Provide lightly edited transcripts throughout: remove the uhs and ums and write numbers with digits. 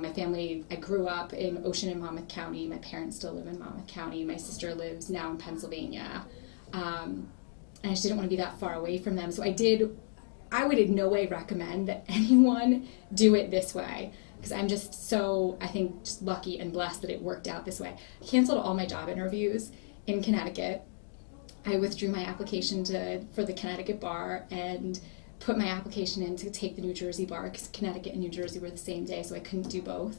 My family, I grew up in Ocean and Monmouth County. My parents still live in Monmouth County. My sister lives now in Pennsylvania. And I just didn't want to be that far away from them. So I would in no way recommend that anyone do it this way, because I'm just so, I think, just lucky and blessed that it worked out this way. I canceled all my job interviews in Connecticut. I withdrew my application for the Connecticut bar and put my application in to take the New Jersey bar, because Connecticut and New Jersey were the same day, so I couldn't do both.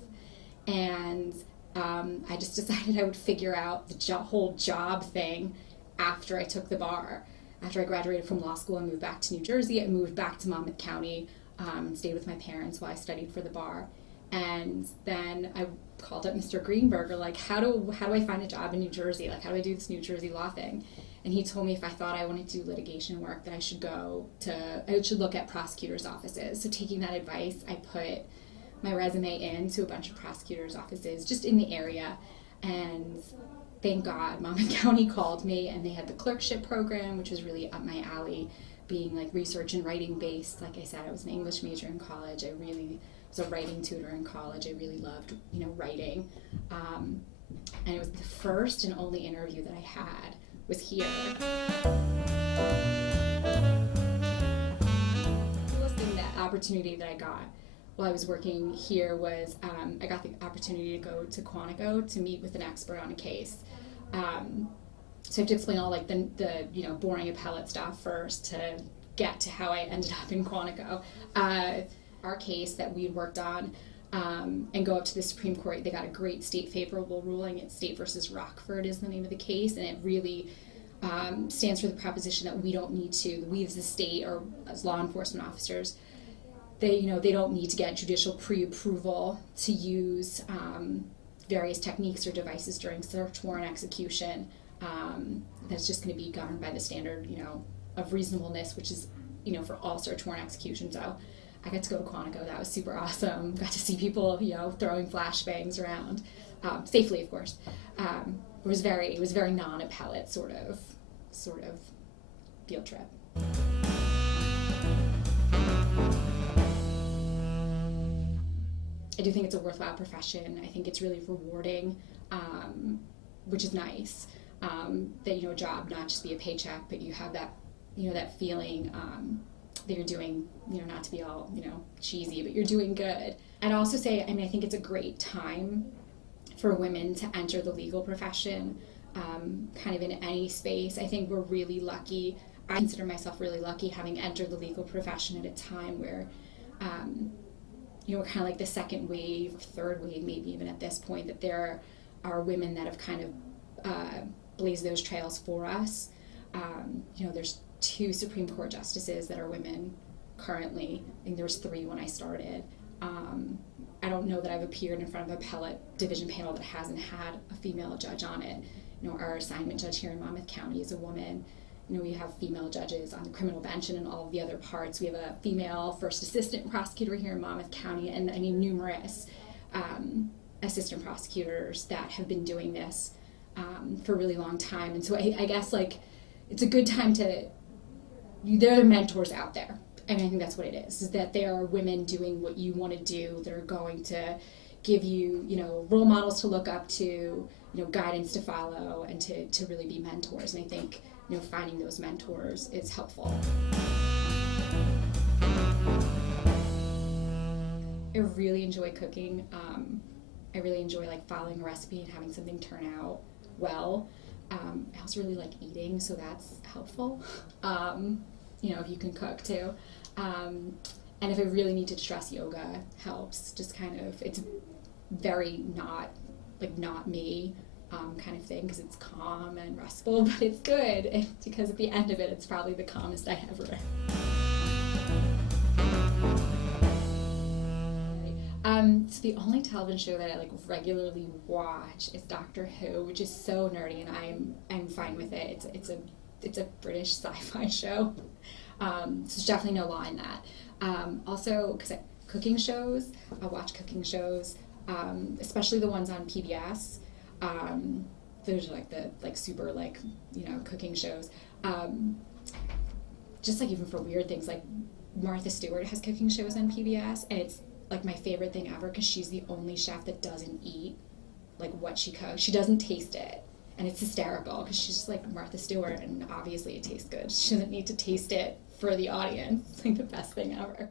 And I just decided I would figure out the whole job thing after I took the bar. After I graduated from law school and moved back to New Jersey, I moved back to Monmouth County and stayed with my parents while I studied for the bar. And then I called up Mr. Greenberger, like, how do I find a job in New Jersey? Like, how do I do this New Jersey law thing? And he told me if I thought I wanted to do litigation work, that I should look at prosecutors' offices. So taking that advice, I put my resume in to a bunch of prosecutors' offices just in the area. And thank God, Monmouth County called me, and they had the clerkship program, which was really up my alley, being like research and writing based. Like I said, I was an English major in college. I really was a writing tutor in college. I really loved, writing. And it was the first and only interview that I had was here. The coolest thing, that opportunity that I got while I was working here was I got the opportunity to go to Quantico to meet with an expert on a case. So I have to explain all like the boring appellate stuff first to get to how I ended up in Quantico. Our case that we worked on and go up to the Supreme Court, they got a great state favorable ruling. It's State versus Rockford is the name of the case, and it really stands for the proposition that we as a state or as law enforcement officers, they don't need to get judicial pre-approval to use various techniques or devices during search warrant execution. That's just going to be governed by the standard, of reasonableness, which is, for all search warrant execution. So I got to go to Quantico. That was super awesome. Got to see people, throwing flashbangs around, safely, of course. It was very non-appellate sort of field trip. I do think it's a worthwhile profession. I think it's really rewarding, which is nice. That a job not just be a paycheck, but you have that that feeling that you're doing, not to be all cheesy, but you're doing good. I'd also say, I think it's a great time for women to enter the legal profession, kind of in any space. I think we're really lucky. I consider myself really lucky having entered the legal profession at a time where, we're kind of like the second wave, or third wave, maybe even at this point, that there are women that have kind of blazed those trails for us. There's 2 Supreme Court justices that are women currently. I think there was 3 when I started. I don't know that I've appeared in front of an appellate division panel that hasn't had a female judge on it. Our assignment judge here in Monmouth County is a woman. We have female judges on the criminal bench and in all of the other parts. We have a female first assistant prosecutor here in Monmouth County, and numerous assistant prosecutors that have been doing this for a really long time. And so I guess it's a good time there are mentors out there. And I think that's what it is that there are women doing what you want to do that are going to give you, role models to look up to, guidance to follow, and to really be mentors. And I think, finding those mentors is helpful. I really enjoy cooking. I really enjoy following a recipe and having something turn out well. I also really like eating, so that's helpful. If you can cook too. And if I really need to stress, yoga helps. Just kind of, it's very not me kind of thing, because it's calm and restful, but it's good because at the end of it, it's probably the calmest I ever am. So the only television show that I regularly watch is Doctor Who, which is so nerdy, and I'm fine with it. It's a British sci-fi show. So there's definitely no law in that. Also, because cooking shows, I watch cooking shows, especially the ones on PBS. Those are the super cooking shows. Just even for weird things, Martha Stewart has cooking shows on PBS, and like my favorite thing ever, because she's the only chef that doesn't eat like what she cooks. She doesn't taste it, and it's hysterical because she's just like Martha Stewart, and obviously it tastes good. She doesn't need to taste it for the audience. It's like the best thing ever.